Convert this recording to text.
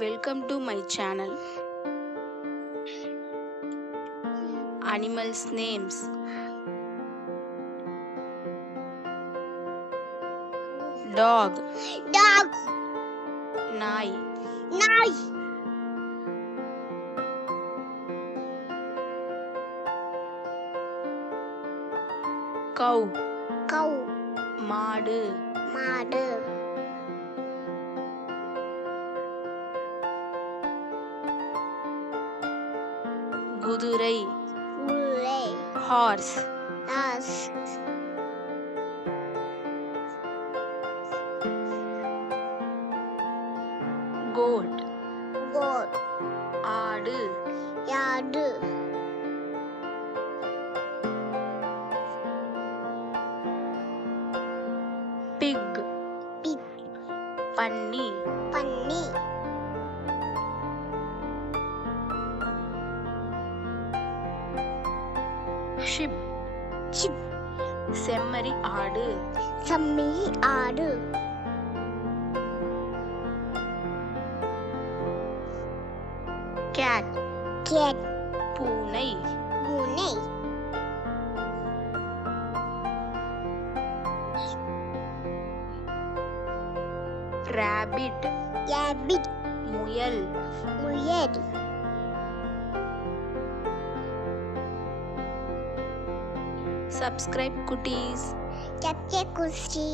Welcome to my channel. Animals names: dog, dog, நாய், நாய், cow, cow, மாடு, மாடு, குதிரை, குதிரை, horse, horse, goat, goat, ஆடு, ஆடு, pig, pig, பன்னி, பன்னி, sheep, sheep, செம்மறி ஆடு, செம்மறி ஆடு, cat, cat, பூனை, பூனை, rabbit, rabbit, முயல், முயல், subscribe குட்டீஸ். சச்சை குஸ்டி